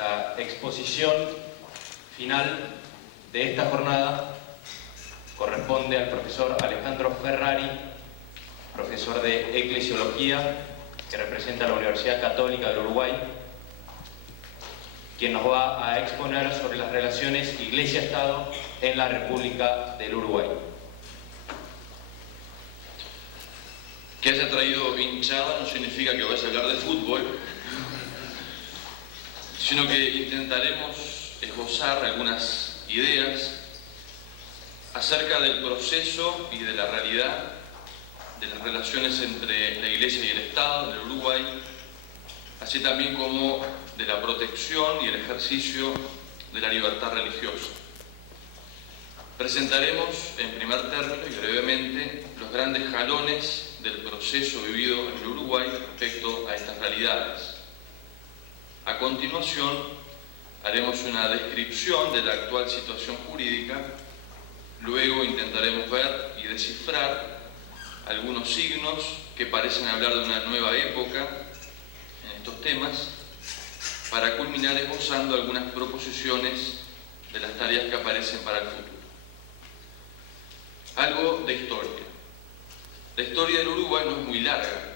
La exposición final de esta jornada corresponde al profesor Alejandro Ferrari, profesor de Eclesiología, que representa a la Universidad Católica del Uruguay, quien nos va a exponer sobre las relaciones Iglesia-Estado en la República del Uruguay. Que haya traído hinchada no significa que vaya a hablar de fútbol, sino que intentaremos esbozar algunas ideas acerca del proceso y de la realidad de las relaciones entre la Iglesia y el Estado en el Uruguay, así también como de la protección y el ejercicio de la libertad religiosa. Presentaremos en primer término y brevemente los grandes jalones del proceso vivido en el Uruguay respecto a estas realidades. A continuación, haremos una descripción de la actual situación jurídica, luego intentaremos ver y descifrar algunos signos que parecen hablar de una nueva época en estos temas, para culminar esbozando algunas proposiciones de las tareas que aparecen para el futuro. Algo de historia. La historia del Uruguay no es muy larga.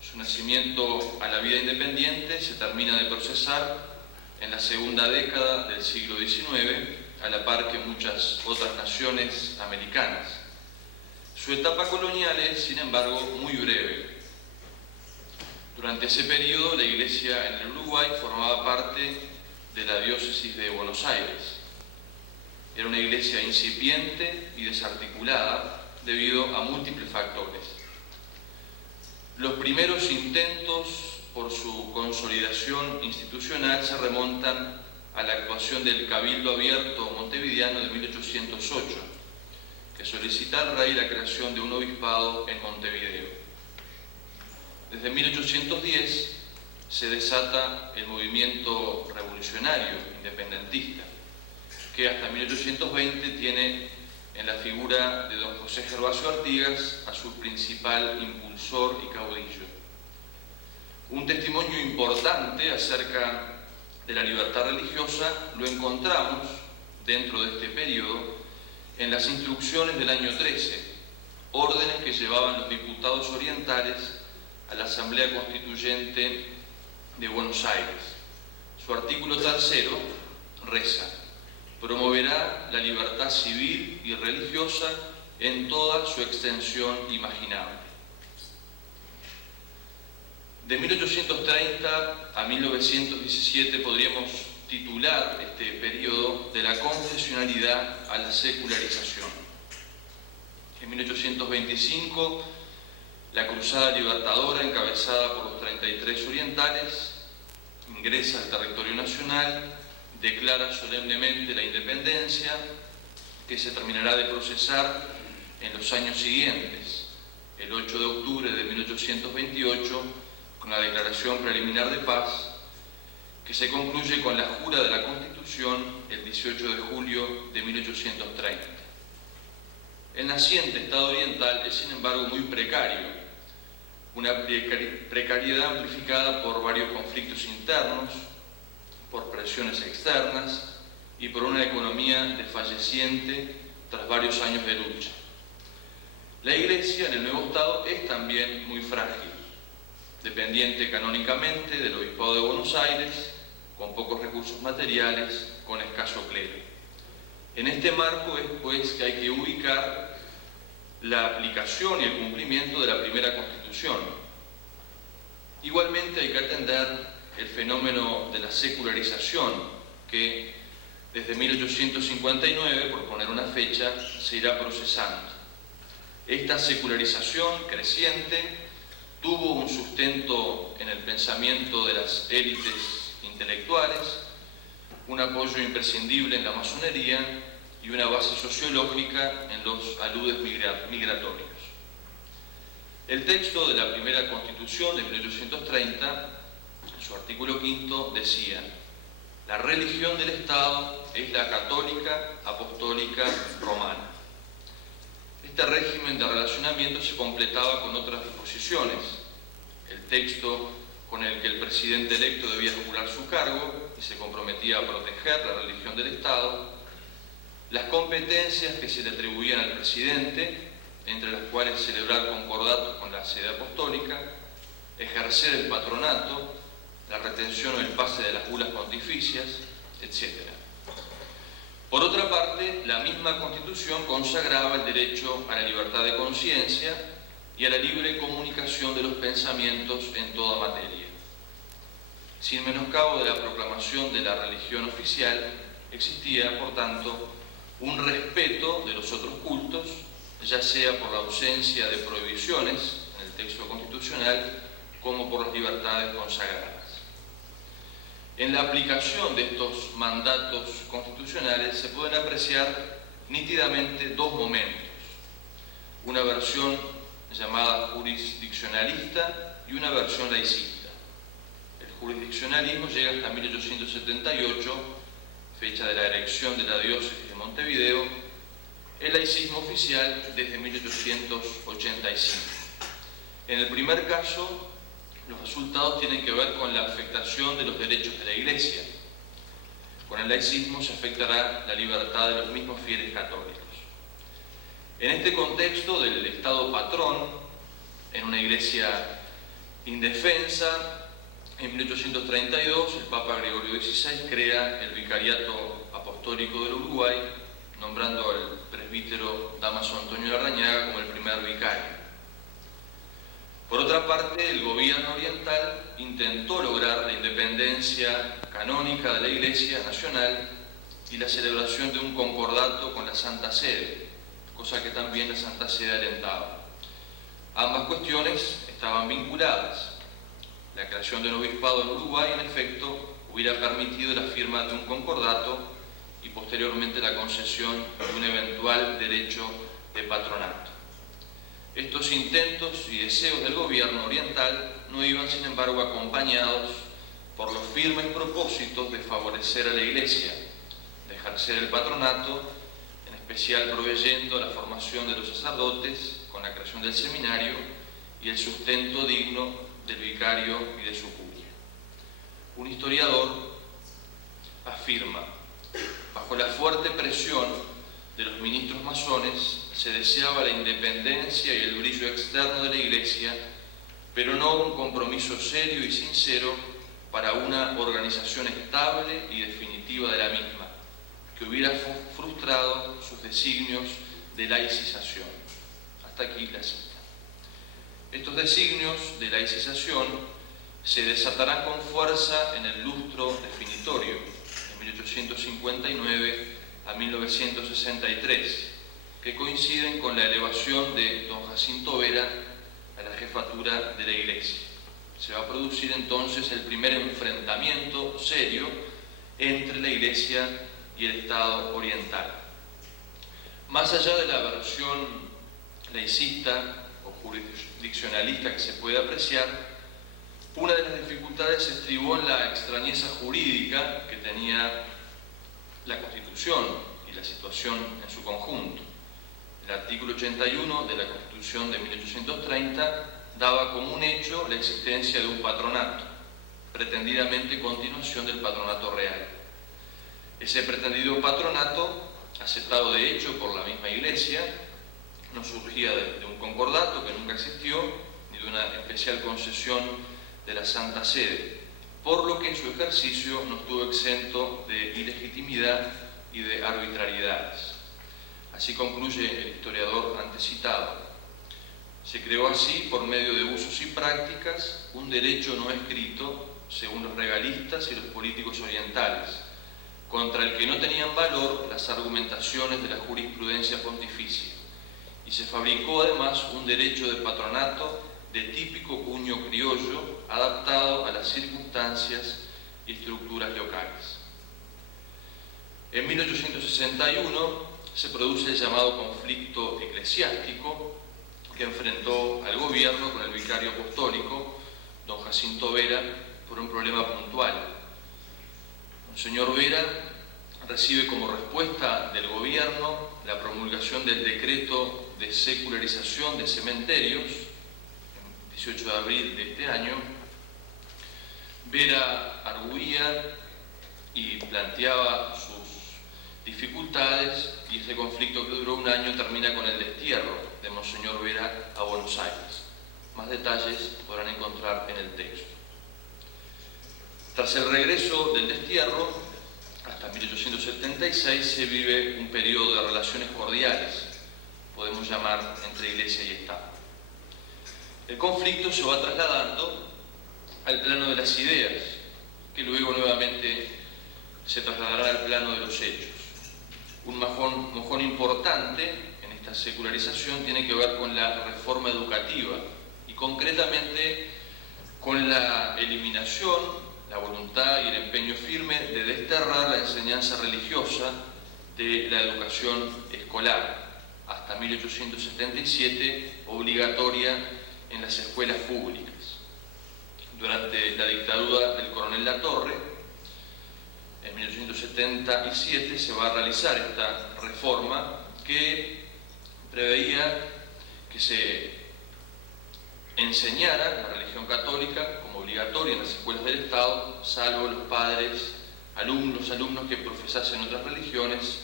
Su nacimiento a la vida independiente se termina de procesar en la segunda década del siglo XIX, a la par que muchas otras naciones americanas. Su etapa colonial es, sin embargo, muy breve. Durante ese periodo, la Iglesia en el Uruguay formaba parte de la diócesis de Buenos Aires. Era una iglesia incipiente y desarticulada debido a múltiples factores. Los primeros intentos por su consolidación institucional se remontan a la actuación del Cabildo Abierto montevideano de 1808, que solicita al rey la creación de un obispado en Montevideo. Desde 1810 se desata el movimiento revolucionario independentista, que hasta 1820 tiene en la figura de don José Gervasio Artigas a su principal impulsor y caudillo. Un testimonio importante acerca de la libertad religiosa lo encontramos dentro de este periodo en las instrucciones del año 13, órdenes que llevaban los diputados orientales a la Asamblea Constituyente de Buenos Aires. Su artículo 3 reza: promoverá la libertad civil y religiosa en toda su extensión imaginable. De 1830 a 1917 podríamos titular este periodo de la confesionalidad a la secularización. En 1825, la Cruzada Libertadora, encabezada por los 33 orientales, ingresa al territorio nacional, declara solemnemente la independencia, que se terminará de procesar en los años siguientes, el 8 de octubre de 1828, con la declaración preliminar de paz, que se concluye con la jura de la Constitución el 18 de julio de 1830. El naciente Estado oriental es, sin embargo, muy precario, una precariedad amplificada por varios conflictos internos, por presiones externas y por una economía desfalleciente tras varios años de lucha. La Iglesia en el nuevo Estado es también muy frágil, dependiente canónicamente del Obispado de Buenos Aires, con pocos recursos materiales, con escaso clero. En este marco es, pues, que hay que ubicar la aplicación y el cumplimiento de la primera Constitución. Igualmente hay que atender el fenómeno de la secularización, que desde 1859, por poner una fecha, se irá procesando. Esta secularización creciente tuvo un sustento en el pensamiento de las élites intelectuales, un apoyo imprescindible en la masonería y una base sociológica en los aludes migratorios. El texto de la primera Constitución de 1830, en su artículo 5, decía: la religión del Estado es la católica, apostólica, romana. Este régimen de relacionamiento se completaba con otras disposiciones. El texto con el que el presidente electo debía jurar su cargo y se comprometía a proteger la religión del Estado, las competencias que se le atribuían al presidente, entre las cuales celebrar concordatos con la sede apostólica, ejercer el patronato, la retención o el pase de las bulas pontificias, etc. Por otra parte, la misma Constitución consagraba el derecho a la libertad de conciencia y a la libre comunicación de los pensamientos en toda materia. Sin menoscabo de la proclamación de la religión oficial, existía, por tanto, un respeto de los otros cultos, ya sea por la ausencia de prohibiciones en el texto constitucional, como por las libertades consagradas. En la aplicación de estos mandatos constitucionales se pueden apreciar nítidamente dos momentos: una versión llamada jurisdiccionalista y una versión laicista. El jurisdiccionalismo llega hasta 1878, fecha de la erección de la diócesis de Montevideo; el laicismo oficial desde 1885. En el primer caso, los resultados tienen que ver con la afectación de los derechos de la Iglesia. Con el laicismo se afectará la libertad de los mismos fieles católicos. En este contexto del Estado patrón, en una Iglesia indefensa, en 1832 el Papa Gregorio XVI crea el Vicariato Apostólico del Uruguay, nombrando al presbítero Dámaso Antonio Larrañaga como el primer vicario. Por otra parte, el gobierno oriental intentó lograr la independencia canónica de la Iglesia Nacional y la celebración de un concordato con la Santa Sede, cosa que también la Santa Sede alentaba. Ambas cuestiones estaban vinculadas. La creación del obispado en Uruguay, en efecto, hubiera permitido la firma de un concordato y posteriormente la concesión de un eventual derecho de patronato. Estos intentos y deseos del gobierno oriental no iban, sin embargo, acompañados por los firmes propósitos de favorecer a la Iglesia, de ejercer el patronato, en especial proveyendo la formación de los sacerdotes con la creación del seminario y el sustento digno del vicario y de su curia. Un historiador afirma: bajo la fuerte presión de los ministros masones se deseaba la independencia y el brillo externo de la Iglesia, pero no un compromiso serio y sincero para una organización estable y definitiva de la misma, que hubiera frustrado sus designios de laicización. Hasta aquí la cita. Estos designios de laicización se desatarán con fuerza en el lustro definitorio, de 1859 a 1963, que coinciden con la elevación de don Jacinto Vera a la jefatura de la Iglesia. Se va a producir entonces el primer enfrentamiento serio entre la Iglesia y el Estado oriental. Más allá de la versión laicista o jurisdiccionalista que se puede apreciar, una de las dificultades se estribó en la extrañeza jurídica que tenía la Constitución y la situación en su conjunto. El artículo 81 de la Constitución de 1830 daba como un hecho la existencia de un patronato, pretendidamente continuación del patronato real. Ese pretendido patronato, aceptado de hecho por la misma Iglesia, no surgía de un concordato que nunca existió, ni de una especial concesión de la Santa Sede, por lo que su ejercicio no estuvo exento de ilegitimidad y de arbitrariedades. Así concluye el historiador antecitado. Se creó así, por medio de usos y prácticas, un derecho no escrito, según los regalistas y los políticos orientales, contra el que no tenían valor las argumentaciones de la jurisprudencia pontificia, y se fabricó además un derecho de patronato de típico cuño criollo, adaptado a las circunstancias y estructuras locales. En 1861 se produce el llamado conflicto eclesiástico que enfrentó al gobierno con el vicario apostólico, don Jacinto Vera, por un problema puntual. Monseñor Vera recibe como respuesta del gobierno la promulgación del decreto de secularización de cementerios, el 18 de abril de este año, Vera arguía y planteaba sus dificultades, y ese conflicto, que duró un año, termina con el destierro de Monseñor Vera a Buenos Aires. Más detalles podrán encontrar en el texto. Tras el regreso del destierro, hasta 1876, se vive un periodo de relaciones cordiales, podemos llamar, entre Iglesia y Estado. El conflicto se va trasladando al plano de las ideas, que luego nuevamente se trasladará al plano de los hechos. Un mojón importante en esta secularización tiene que ver con la reforma educativa y concretamente con la eliminación, la voluntad y el empeño firme de desterrar la enseñanza religiosa de la educación escolar, hasta 1877 obligatoria en las escuelas públicas. Durante la dictadura del coronel Latorre, en 1877 se va a realizar esta reforma que preveía que se enseñara la religión católica como obligatoria en las escuelas del Estado, salvo los padres, alumnos que profesasen otras religiones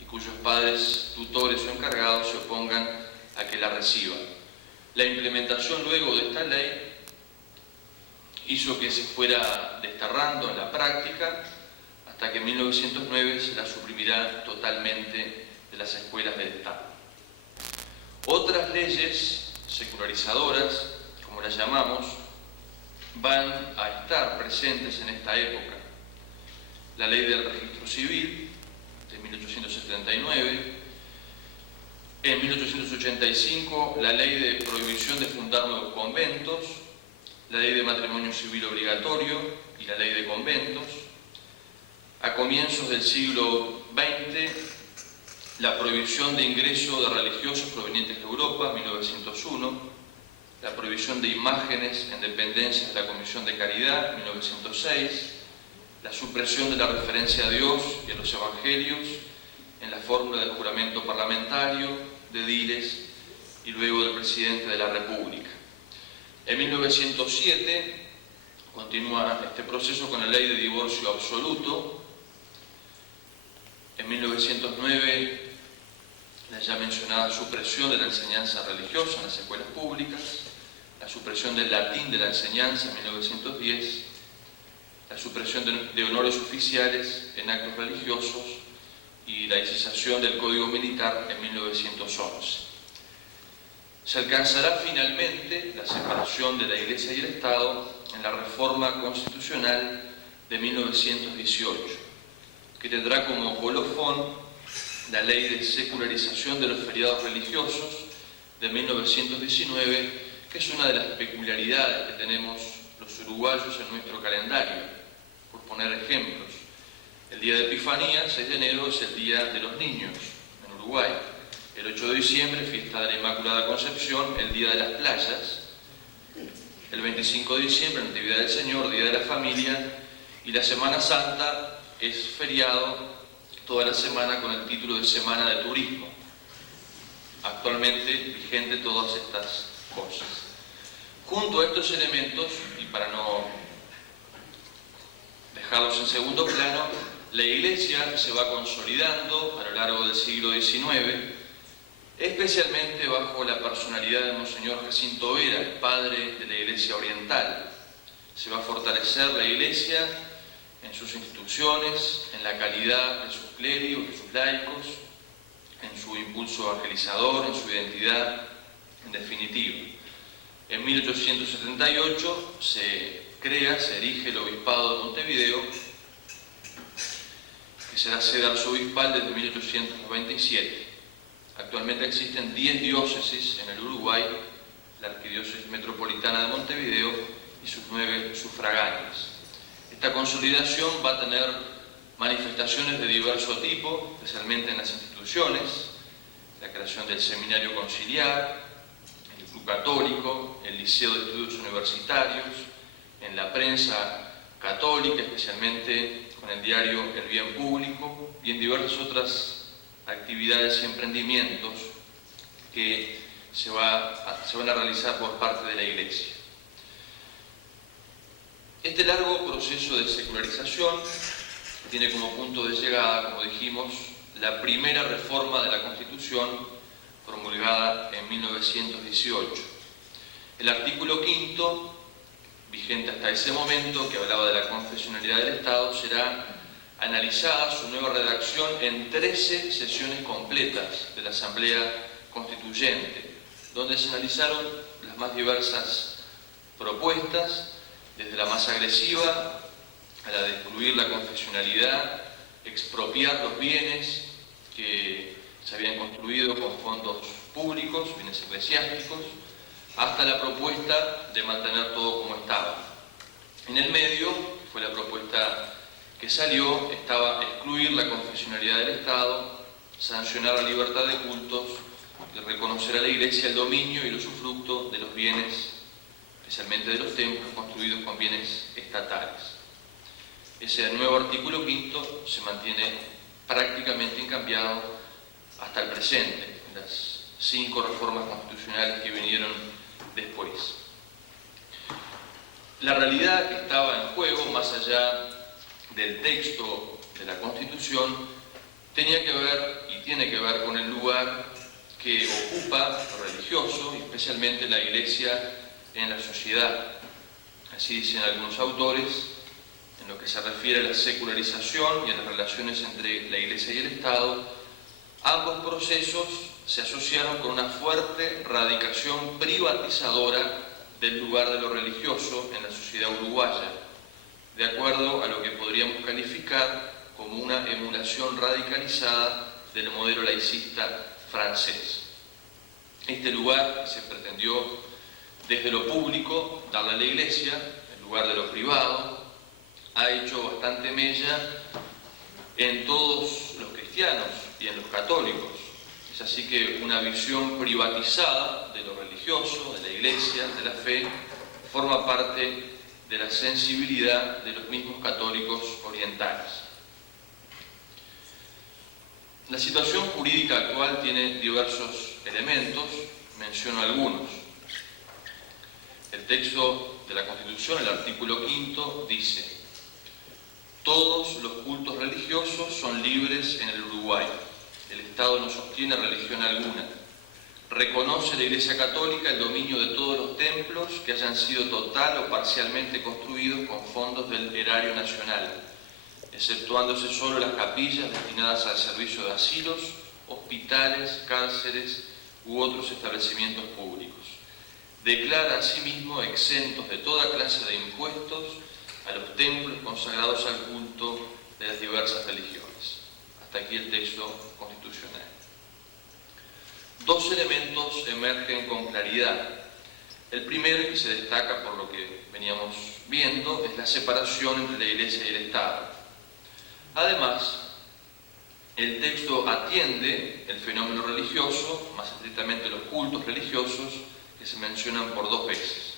y cuyos padres, tutores o encargados se opongan a que la reciban. La implementación luego de esta ley hizo que se fuera desterrando en la práctica, hasta que en 1909 se la suprimirá totalmente de las escuelas del Estado. Otras leyes secularizadoras, como las llamamos, van a estar presentes en esta época. La ley del registro civil de 1879, en 1885 la ley de prohibición de fundar nuevos conventos, la ley de matrimonio civil obligatorio y la ley de conventos. A comienzos del siglo XX, la prohibición de ingreso de religiosos provenientes de Europa, 1901, la prohibición de imágenes en dependencias de la Comisión de Caridad, 1906, la supresión de la referencia a Dios y a los Evangelios en la fórmula del juramento parlamentario, de ediles y luego del presidente de la República. En 1907 continúa este proceso con la ley de divorcio absoluto. En 1909, la ya mencionada supresión de la enseñanza religiosa en las escuelas públicas, la supresión del latín de la enseñanza en 1910, la supresión de honores oficiales en actos religiosos y la laicización del Código Militar en 1911. Se alcanzará finalmente la separación de la Iglesia y el Estado en la reforma constitucional de 1918, que tendrá como colofón la ley de secularización de los feriados religiosos de 1919, que es una de las peculiaridades que tenemos los uruguayos en nuestro calendario. Por poner ejemplos, el día de Epifanía, 6 de enero, es el Día de los Niños en Uruguay. El 8 de diciembre, fiesta de la Inmaculada Concepción, el Día de las Playas. El 25 de diciembre, Natividad del Señor, Día de la Familia. Y la Semana Santa es feriado toda la semana con el título de Semana de Turismo. Actualmente vigente todas estas cosas. Junto a estos elementos, y para no dejarlos en segundo plano, la Iglesia se va consolidando a lo largo del siglo XIX, especialmente bajo la personalidad de Monseñor Jacinto Vera, el padre de la Iglesia Oriental. Se va a fortalecer la Iglesia en sus instituciones, en la calidad de sus clérigos, de sus laicos, en su impulso evangelizador, en su identidad, en definitiva. En 1878 se erige el Obispado de Montevideo, que será sede arzobispal desde 1897. Actualmente existen 10 diócesis en el Uruguay, la Arquidiócesis Metropolitana de Montevideo y sus 9 sufragáneas. Esta consolidación va a tener manifestaciones de diverso tipo, especialmente en las instituciones, la creación del Seminario Conciliar, el Club Católico, el Liceo de Estudios Universitarios, en la prensa católica, especialmente con el diario El Bien Público, y en diversas otras actividades y emprendimientos que se van a realizar por parte de la Iglesia. Este largo proceso de secularización tiene como punto de llegada, como dijimos, la primera reforma de la Constitución promulgada en 1918. El artículo 5º, vigente hasta ese momento, que hablaba de la confesionalidad del Estado, será analizada su nueva redacción en 13 sesiones completas de la Asamblea Constituyente, donde se analizaron las más diversas propuestas, desde la más agresiva a la de excluir la confesionalidad, expropiar los bienes que se habían construido con fondos públicos, bienes eclesiásticos, hasta la propuesta de mantener todo como estaba. En el medio, que fue la propuesta que salió, estaba excluir la confesionalidad del Estado, sancionar la libertad de cultos y reconocer a la Iglesia el dominio y el usufructo de los bienes, especialmente de los templos construidos con bienes estatales. Ese nuevo artículo 5º se mantiene prácticamente incambiado hasta el presente, en las 5 reformas constitucionales que vinieron después. La realidad que estaba en juego, más allá del texto de la Constitución, tenía que ver y tiene que ver con el lugar que ocupa lo religioso, y especialmente la Iglesia, en la sociedad. Así dicen algunos autores, en lo que se refiere a la secularización y a las relaciones entre la Iglesia y el Estado, ambos procesos se asociaron con una fuerte radicación privatizadora del lugar de lo religioso en la sociedad uruguaya, de acuerdo a lo que podríamos calificar como una emulación radicalizada del modelo laicista francés. Este lugar se pretendió desde lo público darle a la Iglesia, en lugar de lo privado, ha hecho bastante mella en todos los cristianos y en los católicos. Es así que una visión privatizada de lo religioso, de la Iglesia, de la fe, forma parte de la sensibilidad de los mismos católicos orientales. La situación jurídica actual tiene diversos elementos, menciono algunos. El texto de la Constitución, el artículo 5º, dice: todos los cultos religiosos son libres en el Uruguay. El Estado no sostiene religión alguna. Reconoce la Iglesia Católica el dominio de todos los templos que hayan sido total o parcialmente construidos con fondos del erario nacional, exceptuándose solo las capillas destinadas al servicio de asilos, hospitales, cárceles u otros establecimientos públicos. Declara asimismo exentos de toda clase de impuestos a los templos consagrados al culto de las diversas religiones. Hasta aquí el texto constitucional. Dos elementos emergen con claridad. El primero, que se destaca por lo que veníamos viendo, es la separación entre la Iglesia y el Estado. Además, el texto atiende el fenómeno religioso, más estrictamente los cultos religiosos, que se mencionan por 2 veces.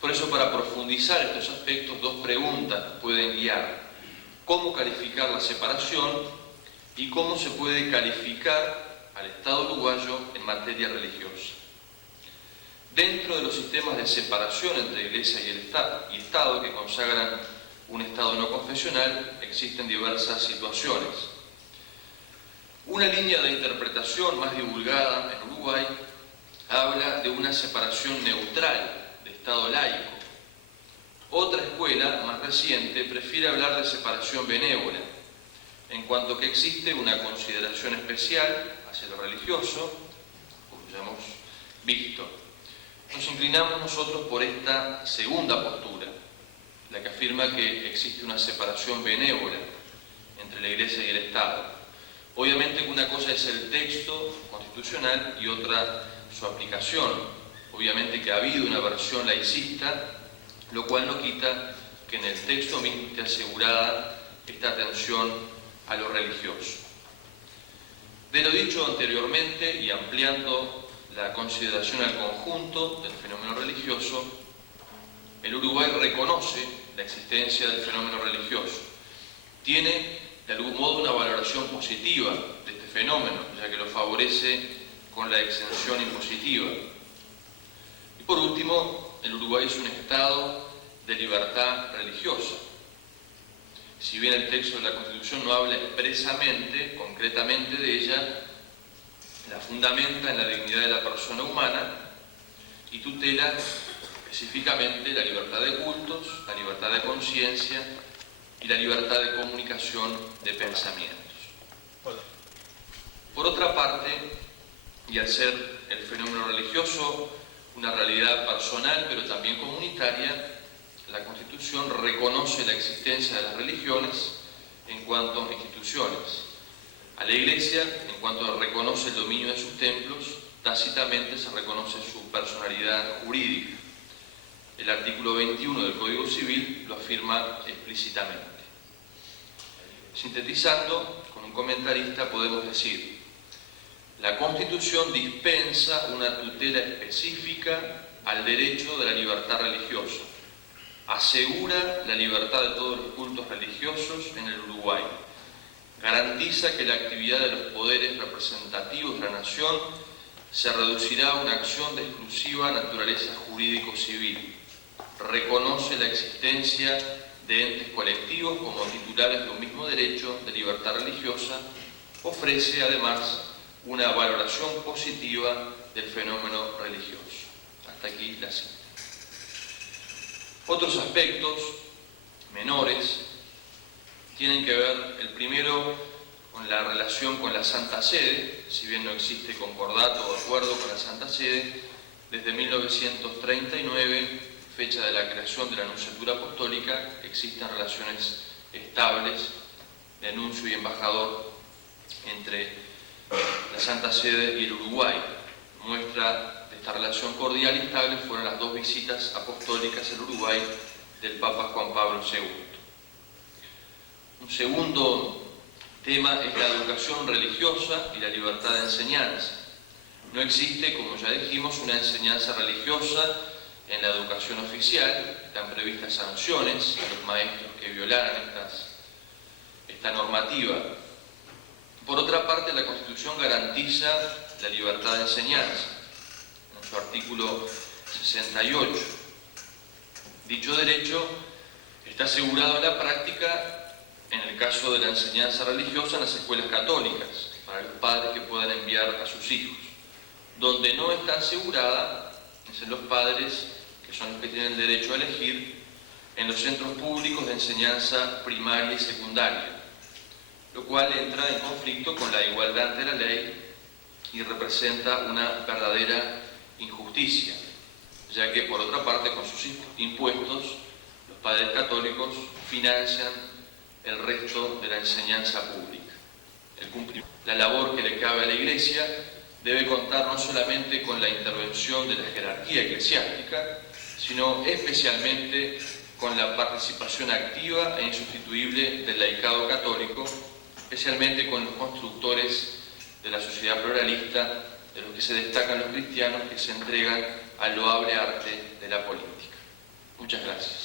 Por eso, para profundizar estos aspectos, 2 preguntas pueden guiar: ¿cómo calificar la separación? Y ¿cómo se puede calificar al Estado uruguayo en materia religiosa? Dentro de los sistemas de separación entre Iglesia y Estado que consagran un Estado no confesional, existen diversas situaciones. Una línea de interpretación más divulgada en Uruguay habla de una separación neutral de Estado laico. Otra escuela, más reciente, prefiere hablar de separación benévola, en cuanto que existe una consideración especial hacia lo religioso, como ya hemos visto. Nos inclinamos nosotros por esta segunda postura, la que afirma que existe una separación benévola entre la Iglesia y el Estado. Obviamente que una cosa es el texto constitucional y otra su aplicación. Obviamente que ha habido una versión laicista, lo cual no quita que en el texto mismo esté asegurada esta atención a lo religioso. De lo dicho anteriormente y ampliando la consideración al conjunto del fenómeno religioso, el Uruguay reconoce la existencia del fenómeno religioso. Tiene de algún modo una valoración positiva de este fenómeno, ya que lo favorece con la exención impositiva. Y por último, el Uruguay es un Estado de libertad religiosa. Si bien el texto de la Constitución no habla expresamente, concretamente de ella, la fundamenta en la dignidad de la persona humana y tutela específicamente la libertad de cultos, la libertad de conciencia y la libertad de comunicación de pensamientos. Por otra parte, y al ser el fenómeno religioso una realidad personal pero también comunitaria, la Constitución reconoce la existencia de las religiones en cuanto a instituciones. A la Iglesia, en cuanto reconoce el dominio de sus templos, tácitamente se reconoce su personalidad jurídica. El artículo 21 del Código Civil lo afirma explícitamente. Sintetizando, con un comentarista podemos decir: la Constitución dispensa una tutela específica al derecho de la libertad religiosa, asegura la libertad de todos los cultos religiosos en el Uruguay, garantiza que la actividad de los poderes representativos de la nación se reducirá a una acción de exclusiva naturaleza jurídico-civil, reconoce la existencia de entes colectivos como titulares de un mismo derecho de libertad religiosa, ofrece además una valoración positiva del fenómeno religioso. Hasta aquí la cita. Otros aspectos menores tienen que ver, el primero, con la relación con la Santa Sede. Si bien no existe concordato o acuerdo con la Santa Sede, desde 1939, fecha de la creación de la Nunciatura Apostólica, existen relaciones estables de nuncio y embajador entre la Santa Sede y el Uruguay. Muestra de esta relación cordial y estable fueron las 2 visitas apostólicas al Uruguay del Papa Juan Pablo II. Un segundo tema es la educación religiosa y la libertad de enseñanza. No existe, como ya dijimos, una enseñanza religiosa en la educación oficial. Están previstas sanciones a los maestros que violaran esta normativa. Por otra parte, la Constitución garantiza la libertad de enseñanza en su artículo 68. Dicho derecho está asegurado en la práctica en el caso de la enseñanza religiosa en las escuelas católicas, para los padres que puedan enviar a sus hijos. Donde no está asegurada es en los padres, que son los que tienen el derecho a elegir, en los centros públicos de enseñanza primaria y secundaria, lo cual entra en conflicto con la igualdad ante la ley y representa una verdadera injusticia, ya que por otra parte con sus impuestos los padres católicos financian el resto de la enseñanza pública. La labor que le cabe a la Iglesia debe contar no solamente con la intervención de la jerarquía eclesiástica, sino especialmente con la participación activa e insustituible del laicado católico, especialmente con los constructores de la sociedad pluralista, de los que se destacan los cristianos que se entregan al loable arte de la política. Muchas gracias.